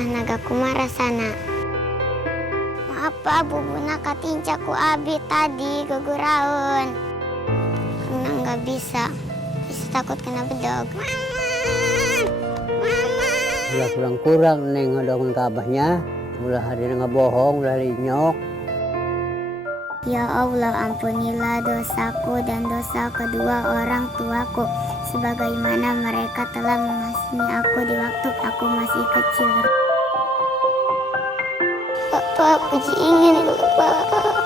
abah naga kumara sana. Maaf Pak, bubuna katinca ku abi tadi guguraun. Karena nggak bisa takut kena bedog. Ulah kurang-kurang neng ngadokun ke abahnya. Ulah hari nggak bohong, ulah nyok. Ya Allah, ampunilah dosaku dan dosa kedua orang tuaku, sebagaimana mereka telah mengasihi aku di waktu aku masih kecil. Bapak, Puji ingin Bapak.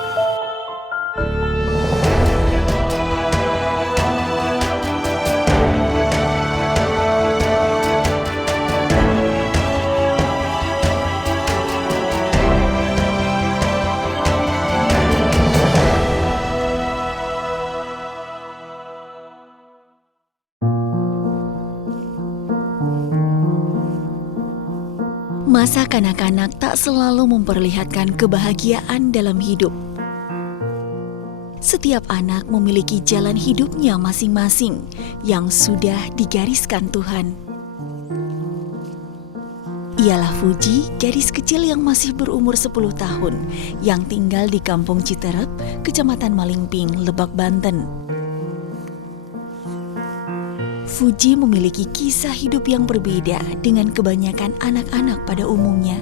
Masa kanak-kanak tak selalu memperlihatkan kebahagiaan dalam hidup. Setiap anak memiliki jalan hidupnya masing-masing yang sudah digariskan Tuhan. Ialah Fuji, gadis kecil yang masih berumur 10 tahun yang tinggal di Kampung Citerep, Kecamatan Malingping, Lebak, Banten. Fuji memiliki kisah hidup yang berbeda dengan kebanyakan anak-anak pada umumnya.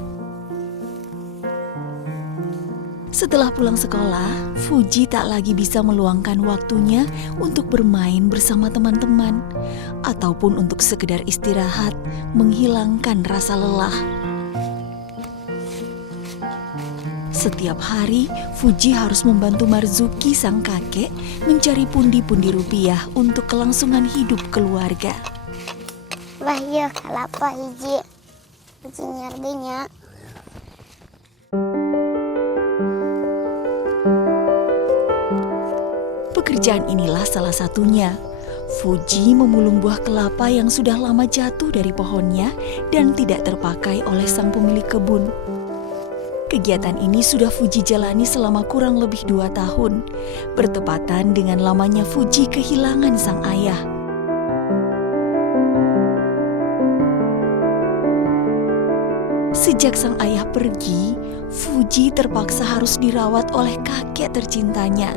Setelah pulang sekolah, Fuji tak lagi bisa meluangkan waktunya untuk bermain bersama teman-teman ataupun untuk sekedar istirahat, menghilangkan rasa lelah. Setiap hari, Fuji harus membantu Marzuki sang kakek mencari pundi-pundi rupiah untuk kelangsungan hidup keluarga. Bah iya kalapa hiji. Hiji nyardinya. Pekerjaan inilah salah satunya. Fuji memulung buah kelapa yang sudah lama jatuh dari pohonnya dan tidak terpakai oleh sang pemilik kebun. Kegiatan ini sudah Fuji jalani selama kurang lebih 2 tahun, bertepatan dengan lamanya Fuji kehilangan sang ayah. Sejak sang ayah pergi, Fuji terpaksa harus dirawat oleh kakek tercintanya.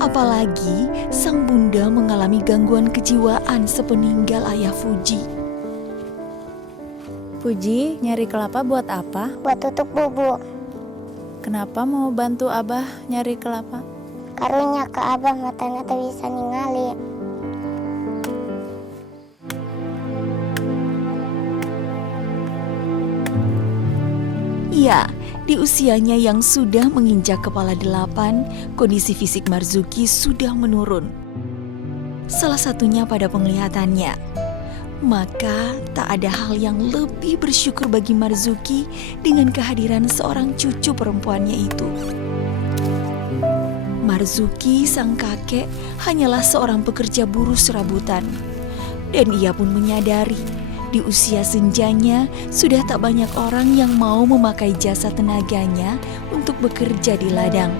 Apalagi sang bunda mengalami gangguan kejiwaan sepeninggal ayah Fuji. Fuji, nyari kelapa buat apa? Buat tutup bubuk. Kenapa mau bantu abah nyari kelapa? Karunya ke abah matanya tak bisa ningali. Ya, di usianya yang sudah menginjak kepala 8, kondisi fisik Marzuki sudah menurun. Salah satunya pada penglihatannya. Maka tak ada hal yang lebih bersyukur bagi Marzuki dengan kehadiran seorang cucu perempuannya itu. Marzuki, sang kakek, hanyalah seorang pekerja buruh serabutan. Dan ia pun menyadari di usia senjanya sudah tak banyak orang yang mau memakai jasa tenaganya untuk bekerja di ladang.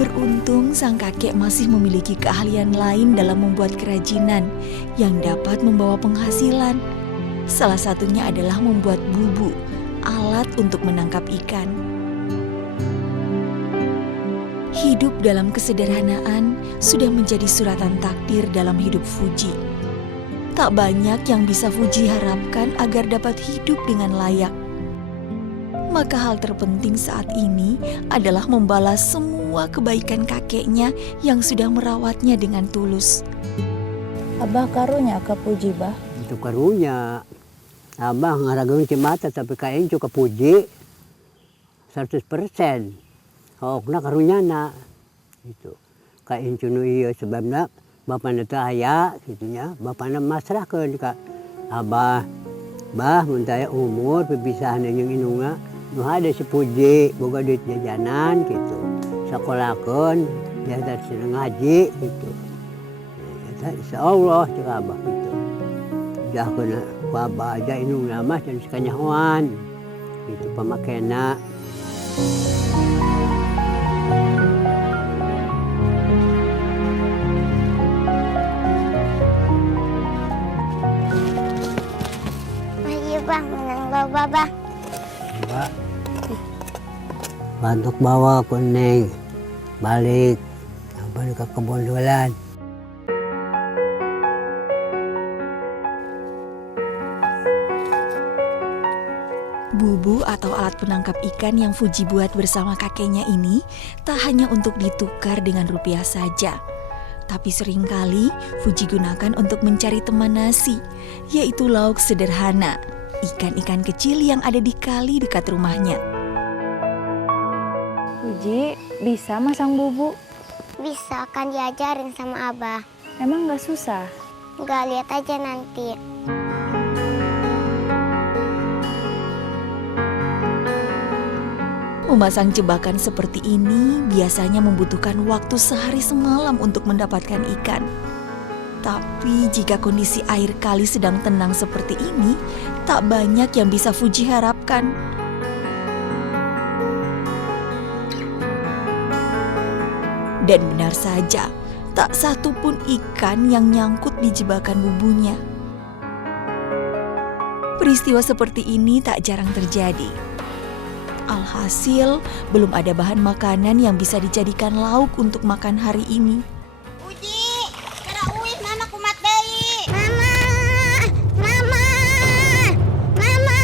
Beruntung sang kakek masih memiliki keahlian lain dalam membuat kerajinan yang dapat membawa penghasilan. Salah satunya adalah membuat bubu, alat untuk menangkap ikan. Hidup dalam kesederhanaan sudah menjadi suratan takdir dalam hidup Fuji. Tak banyak yang bisa Fuji harapkan agar dapat hidup dengan layak. Maka hal terpenting saat ini adalah membalas semua kebaikan kakeknya yang sudah merawatnya dengan tulus. Abah karunya ke Fuji, bah? Itu karunya. Abah ngaragung cimata tapi kayaknya juga Fuji 100%. Hokna karunya na. Itu. Kain cunu iya sebabnya bapaknya teu aya gitunya. Bapaknya masrahkeun ka Abah. Bah mun teh umur pipisahan jeung indungna nu hade si Fuji boga duit jajanan gitu. Sakolakeun dia teh ngaji gitu. Eta insyaallah ceuk Abah gitu. Jahkeun ku Abah aja indungna mah can sakanyahoan. Gitu pamakena. bantuk bawa kuning balik ke kebun jualan. Bubu atau alat penangkap ikan yang Fuji buat bersama kakeknya ini tak hanya untuk ditukar dengan rupiah saja. Tapi seringkali Fuji gunakan untuk mencari teman nasi, yaitu lauk sederhana, ikan-ikan kecil yang ada di kali dekat rumahnya. Fuji, bisa masang bubu? Bisa, kan diajarin sama Abah. Emang gak susah? Nggak, lihat aja nanti. Memasang jebakan seperti ini biasanya membutuhkan waktu sehari semalam untuk mendapatkan ikan. Tapi jika kondisi air kali sedang tenang seperti ini, tak banyak yang bisa Fuji harapkan. Dan benar saja, tak satu pun ikan yang nyangkut di jebakan bubunya. Peristiwa seperti ini tak jarang terjadi. Alhasil, belum ada bahan makanan yang bisa dijadikan lauk untuk makan hari ini. Uji, kera uih mama kumat deui. Mama, mama, mama, mama,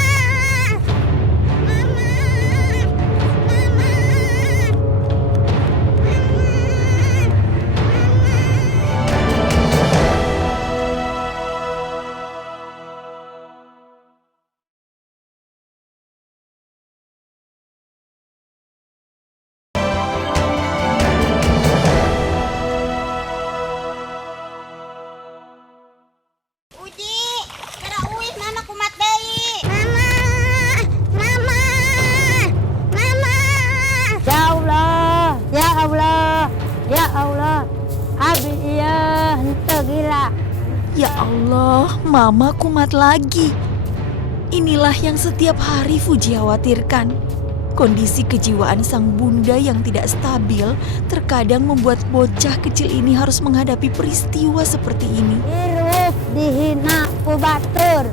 Uji, kera uih mama kumat deui. Mama, mama, mama. Ya Allah, ya Allah, ya Allah, abi iya henteu gila. Ya Allah, Mama kumat lagi. Inilah yang setiap hari Fuji khawatirkan. Kondisi kejiwaan sang bunda yang tidak stabil terkadang membuat bocah kecil ini harus menghadapi peristiwa seperti ini. Hirup dihina ku batur.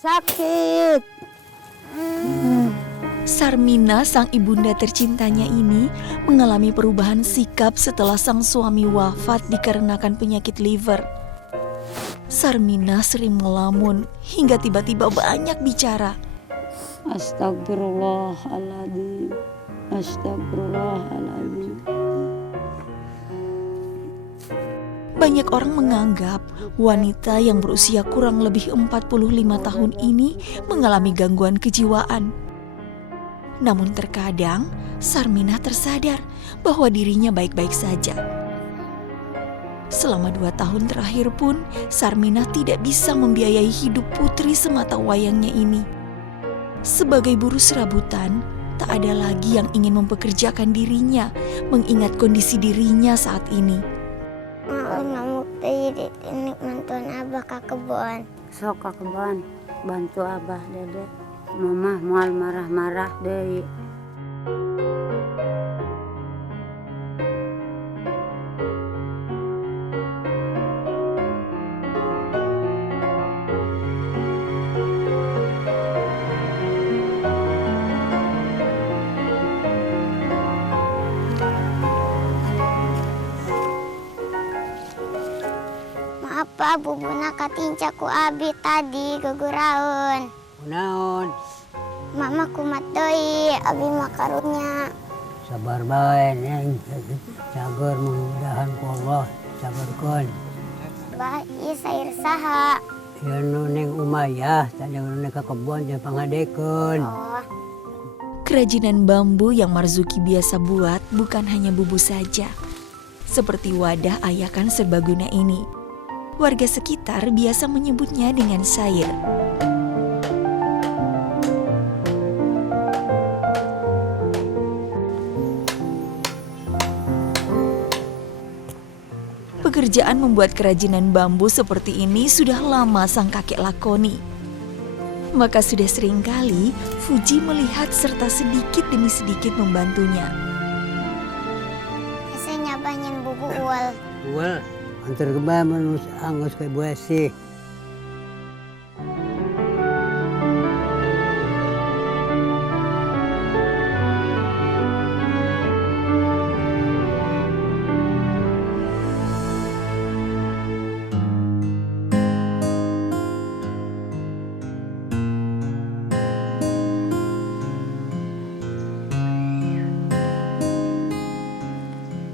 Sakit. Sarmina, sang ibunda tercintanya ini, mengalami perubahan sikap setelah sang suami wafat dikarenakan penyakit liver. Sarmina sering melamun hingga tiba-tiba banyak bicara. Astagfirullahaladzim, astagfirullahaladzim. Banyak orang menganggap wanita yang berusia kurang lebih 45 tahun ini mengalami gangguan kejiwaan. Namun terkadang Sarmina tersadar bahwa dirinya baik-baik saja. Selama 2 tahun terakhir pun Sarmina tidak bisa membiayai hidup putri semata wayangnya ini. Sebagai buruh serabutan, tak ada lagi yang ingin mempekerjakan dirinya mengingat kondisi dirinya saat ini. Mau ngamuk deui ini mantuan Abah ka kebon. Sok ka kebon, bantu abah dede. Mama moal marah-marah deui. Maaf Pak, bubuna katinca ku abi tadi guguraun. Naon, Mama kumat deui, abi makarunya. sabar bae neng. Cager mudah-mudahan ku Allah, sabarkeun. Bah, ieu sair saha? Ya nu neng Umayyah, tanya nu neng ka kebon jeung pangadekeun. Oh, Kerajinan bambu yang Marzuki biasa buat bukan hanya bubu saja. Seperti wadah ayakan serbaguna ini. Warga sekitar biasa menyebutnya dengan sair. Pekerjaan membuat kerajinan bambu seperti ini sudah lama sang kakek lakoni. Maka sudah sering kali Fuji melihat serta sedikit demi sedikit membantunya. Saya nyabahin bubu ual. Wah, antar kembali menus angus kayak buah sih.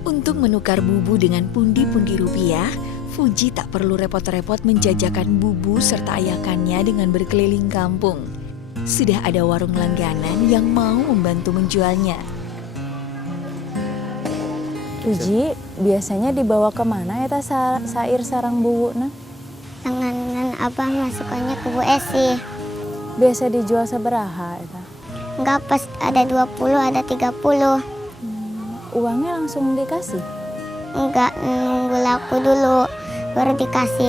Untuk menukar bubu dengan pundi-pundi rupiah, Fuji tak perlu repot-repot menjajakan bubu serta ayakannya dengan berkeliling kampung. Sudah ada warung langganan yang mau membantu menjualnya. Fuji, biasanya dibawa kemana ya sair sarang bubu nah? Tangan abah masukannya ke Bu Esi. Biasa dijual sabaraha eta? Enggak, pas ada 20, ada 30. Uangnya langsung dikasih? Enggak, nunggu laku dulu baru dikasih.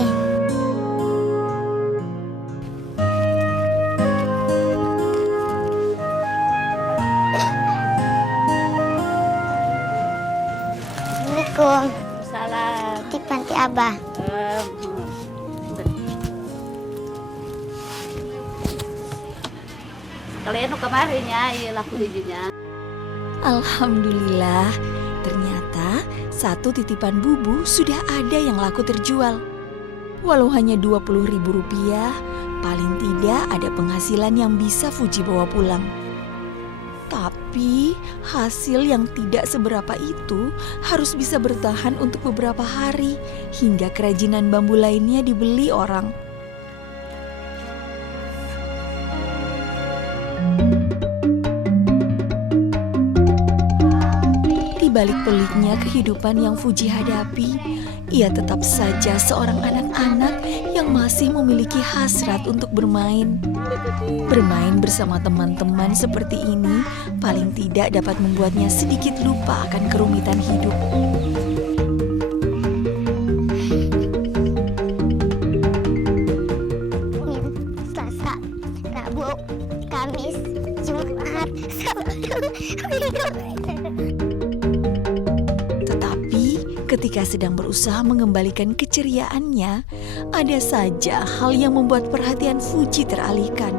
Assalamualaikum. Salam. Di panti abah. Kalian kemarin ya, iya laku dijunya. Alhamdulillah, ternyata satu titipan bubu sudah ada yang laku terjual. Walau hanya Rp20.000, paling tidak ada penghasilan yang bisa Fuji bawa pulang. Tapi hasil yang tidak seberapa itu harus bisa bertahan untuk beberapa hari hingga kerajinan bambu lainnya dibeli orang. Di balik peliknya kehidupan yang Fuji hadapi, ia tetap saja seorang anak-anak yang masih memiliki hasrat untuk bermain. Bermain bersama teman-teman seperti ini paling tidak dapat membuatnya sedikit lupa akan kerumitan hidup. Selasa, Rabu, Kamis, Jumat, Sabtu, Minggu. Ketika sedang berusaha mengembalikan keceriaannya, ada saja hal yang membuat perhatian Fuji teralihkan.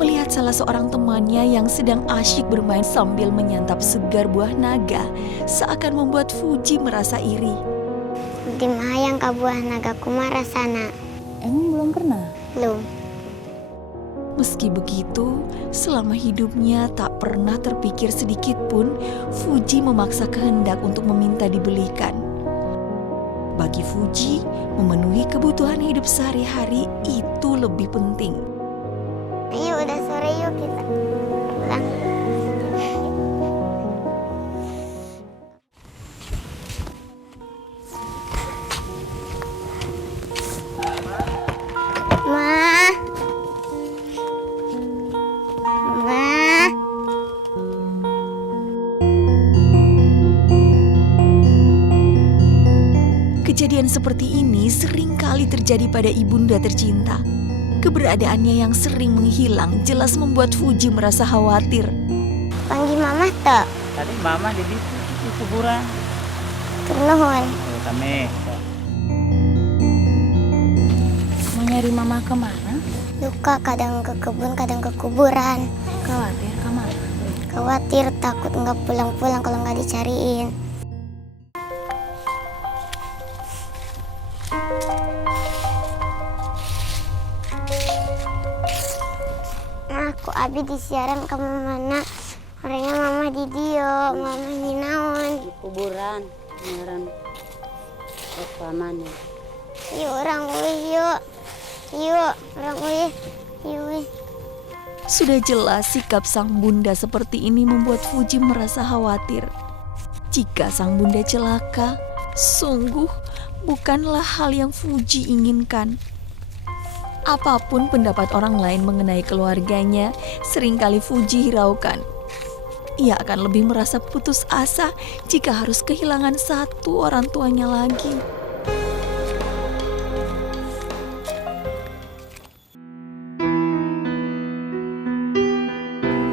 Melihat salah seorang temannya yang sedang asyik bermain sambil menyantap segar buah naga, seakan membuat Fuji merasa iri. Di mahayang ka buah naga kumara sana. Emang belum pernah? Belum. Meski begitu, selama hidupnya tak pernah terpikir sedikit pun Fuji memaksa kehendak untuk meminta dibelikan. Bagi Fuji, memenuhi kebutuhan hidup sehari-hari itu lebih penting. Ayo udah sore yuk kita pulang. Kejadian seperti ini sering kali terjadi pada ibunda tercinta. Keberadaannya yang sering menghilang jelas membuat Fuji merasa khawatir. Panggil mama tak? Tadi mama di kuburan. Turnuhun. Kami. Mau nyari mama kemana? Luka, kadang ke kebun, kadang ke kuburan. Khawatir kemana? Khawatir, takut nggak pulang-pulang kalau nggak dicariin. Aku abi disiaran ke mana? Orangnya mama di dio, mama hinaon. Di kuburan, ngaran paman. Yuk orang yuk. Yuk orang yuk. Sudah jelas sikap sang bunda seperti ini membuat Fuji merasa khawatir. Jika sang bunda celaka, sungguh bukanlah hal yang Fuji inginkan. Apapun pendapat orang lain mengenai keluarganya, seringkali Fuji hiraukan. ia akan lebih merasa putus asa jika harus kehilangan satu orang tuanya lagi.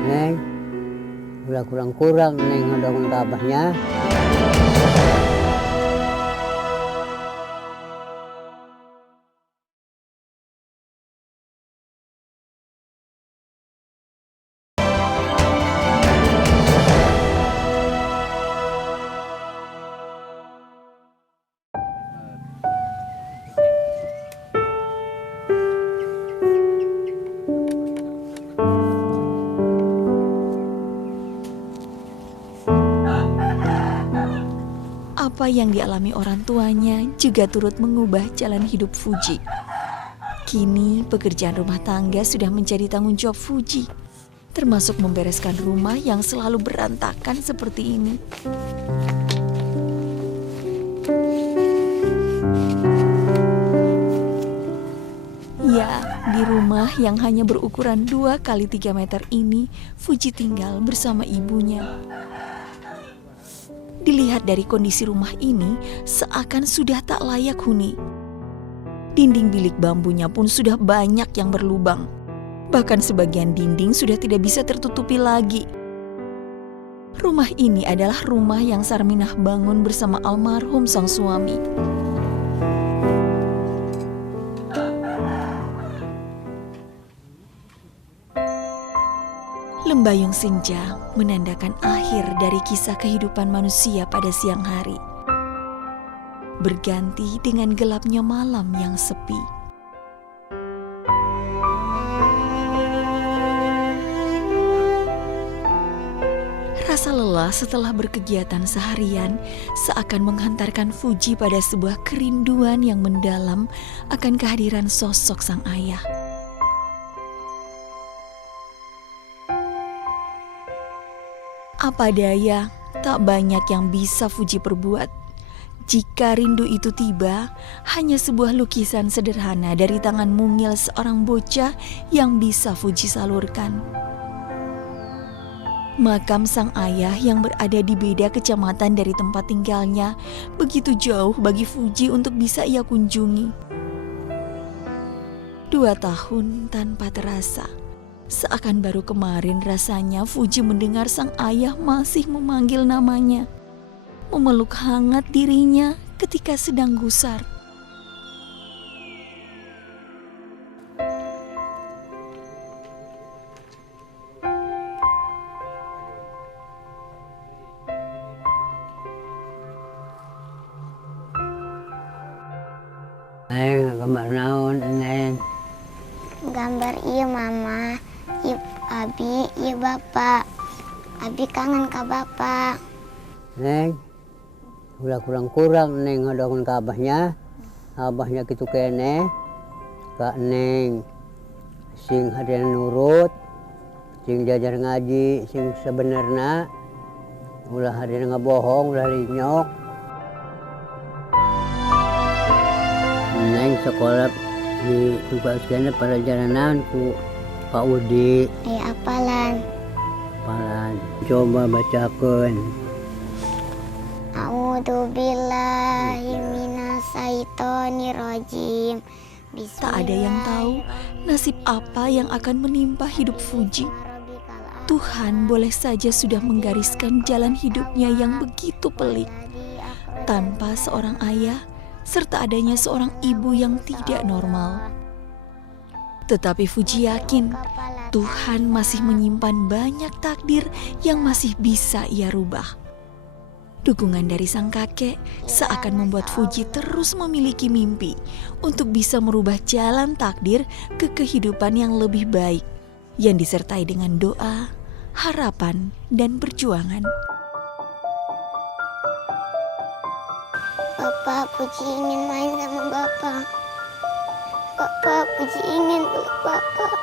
Neng, udah kurang-kurang Neng ngedongeng ke abahnya. Apa yang dialami orang tuanya juga turut mengubah jalan hidup Fuji. Kini pekerjaan rumah tangga sudah menjadi tanggung jawab Fuji, termasuk membereskan rumah yang selalu berantakan seperti ini. Ya, di rumah yang hanya berukuran 2 kali 3 meter ini, Fuji tinggal bersama ibunya. Dilihat dari kondisi rumah ini, seakan sudah tak layak huni. Dinding bilik bambunya pun sudah banyak yang berlubang. Bahkan sebagian dinding sudah tidak bisa tertutupi lagi. Rumah ini adalah rumah yang Sarminah bangun bersama almarhum sang suami. Lembayung senja menandakan akhir dari kisah kehidupan manusia pada siang hari, berganti dengan gelapnya malam yang sepi. Rasa lelah setelah berkegiatan seharian seakan menghantarkan Fuji pada sebuah kerinduan yang mendalam akan kehadiran sosok sang ayah. Apa daya, tak banyak yang bisa Fuji perbuat. Jika rindu itu tiba, hanya sebuah lukisan sederhana dari tangan mungil seorang bocah yang bisa Fuji salurkan. Makam sang ayah yang berada di beda kecamatan dari tempat tinggalnya begitu jauh bagi Fuji untuk bisa ia kunjungi. 2 tahun tanpa terasa. Seakan baru kemarin rasanya Fuji mendengar sang ayah masih memanggil namanya, memeluk hangat dirinya ketika sedang gusar. Neng, gambar naon Neng? Gambar iya mama, iya abi, iya bapak. Abi kangen ke bapak. Neng, udah kurang-kurang Neng ngedongeng ke abahnya. Abahnya gitu kene, Kak Neng sing hadiran nurut, sing jajar ngaji, sing sebenarnya ulah hadiran ngabohong, ulah linyok. Neng sekolah di tugas kene pelajaran ku Pak Udi. Apalan? Apalan, coba bacakan. A'udzubillahi minasyaitonirrajim. Tak ada yang tahu nasib apa yang akan menimpa hidup Fuji. Tuhan boleh saja sudah menggariskan jalan hidupnya yang begitu pelik, tanpa seorang ayah serta adanya seorang ibu yang tidak normal. Tetapi Fuji yakin Tuhan masih menyimpan banyak takdir yang masih bisa ia rubah. Dukungan dari sang kakek seakan membuat Fuji terus memiliki mimpi untuk bisa merubah jalan takdir ke kehidupan yang lebih baik, yang disertai dengan doa, harapan, dan perjuangan. Bapak, Puji ingin main sama bapak. Bapak, Puji ingin peluk bapak.